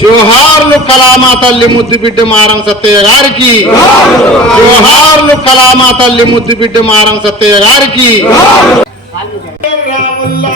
జోహార్లు కలామా తల్లి ముద్దుబిడ్డ మారం సత్తయ్య గారికి. జోహార్లు కలామా తల్లి ముద్దుబిడ్డ మారం సత్తయ్య గారికి. రాముల్లా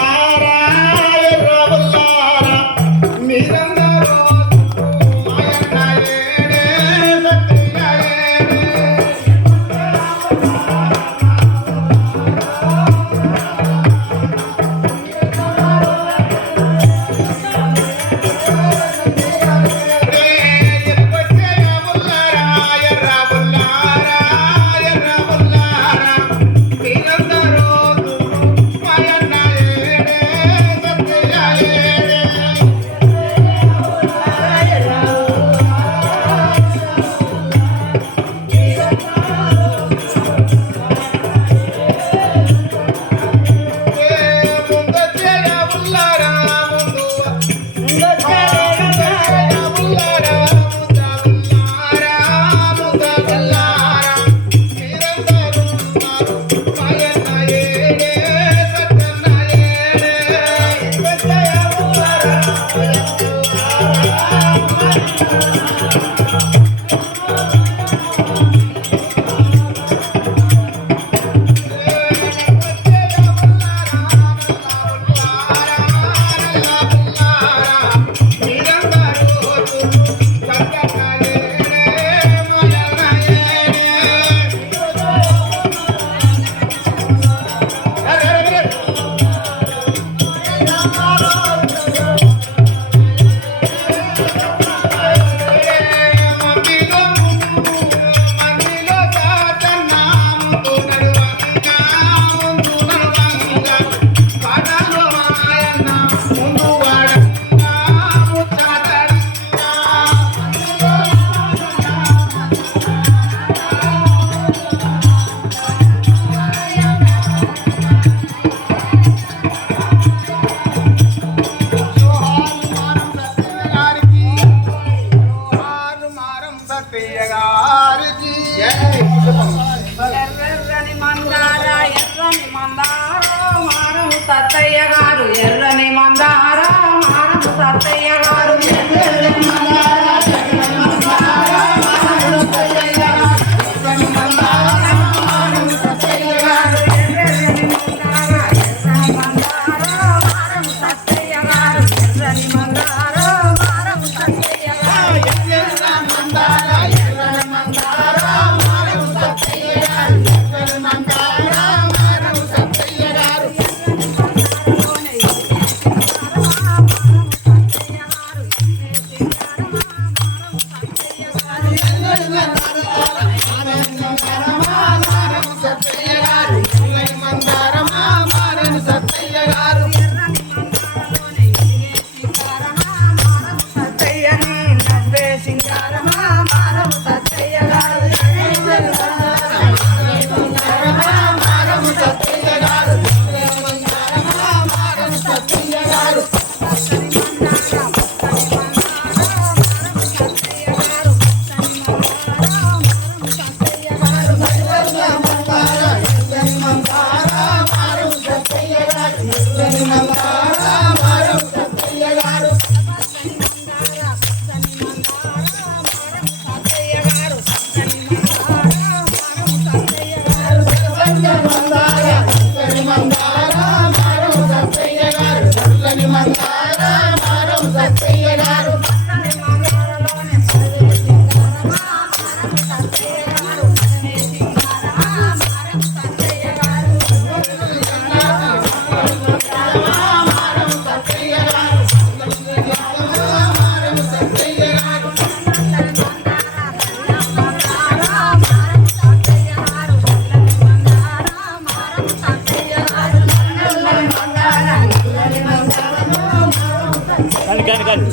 కానీ కానీ కానీ.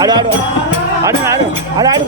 ఆడు ఆడు ఆడు. ఆడు ఆడు ఆడు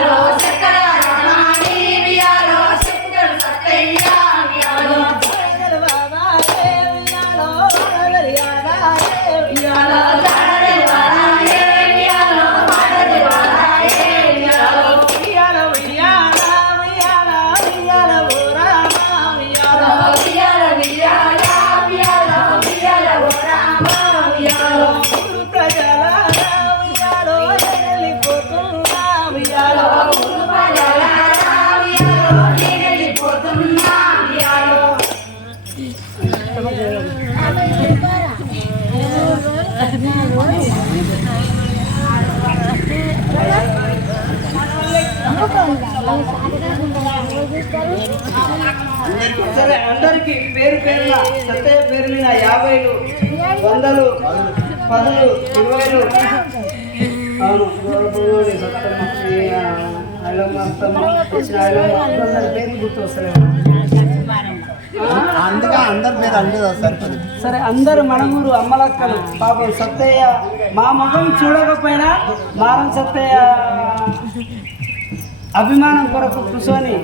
Claro. సరే అందరికి పేరు పేర్ల సత్య పేరున యాభైలు వందలు పదలు ఇరవైలు. అవును అందుకే సరే అందరు మనమూరు అమ్మలక్కలు. పాపం సత్తయ్య మా ముఖం చూడకపోయినా మారం సత్తయ్య అభిమానం కొరకు కూర్చొని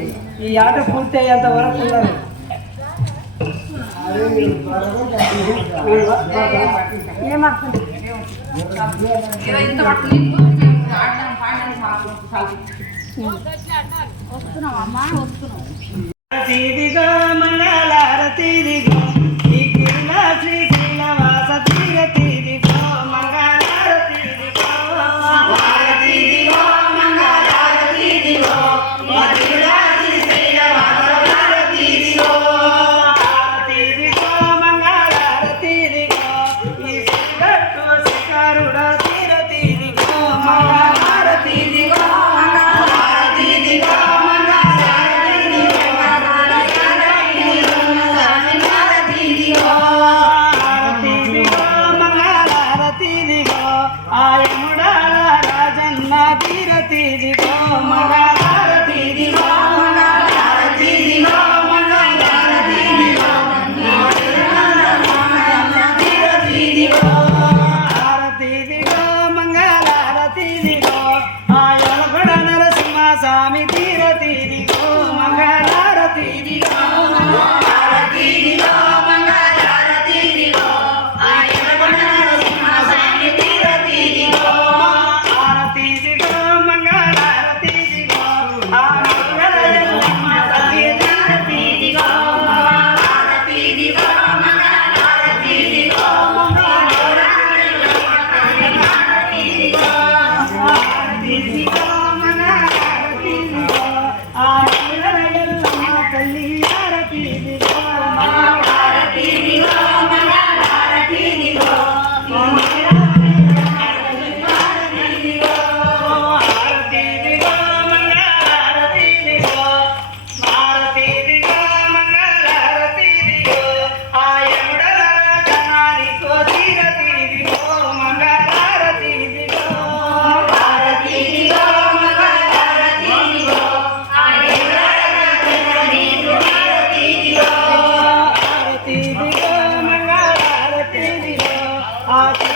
ఈ ఆట పూర్తి అయ్యేంత వరకు ఉన్నారు. వస్తున్నాం అమ్మా వస్తున్నాం. స్వామి తీరతిదిగో మంగళారతిదిగో ಕಲ್ಲಿಯಾರ ಬೀದಿ Happy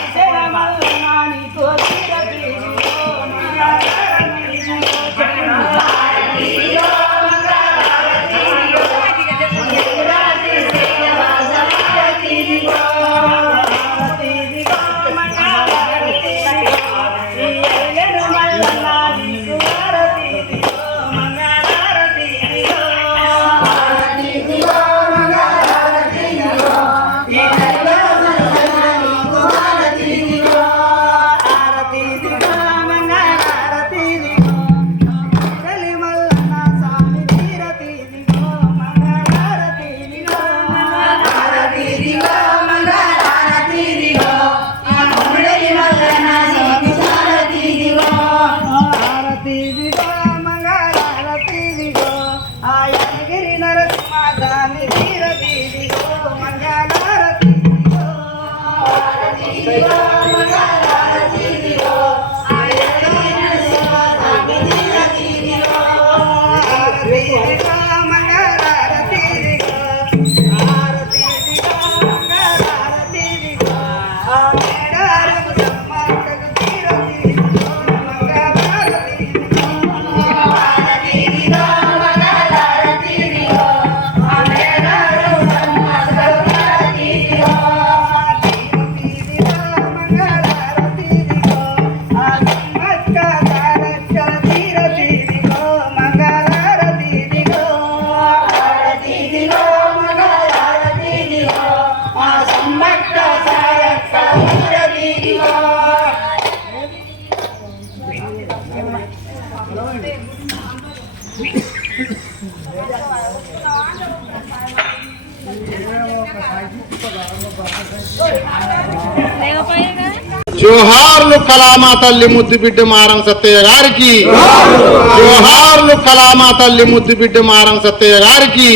జోహార్లు కలామా తల్లి ముద్దు బిడ్డ మారం సత్తయ్య గారికి. జోహార్లు కలామా తల్లి ముద్దు బిడ్డ మారం సత్తయ్య గారికి.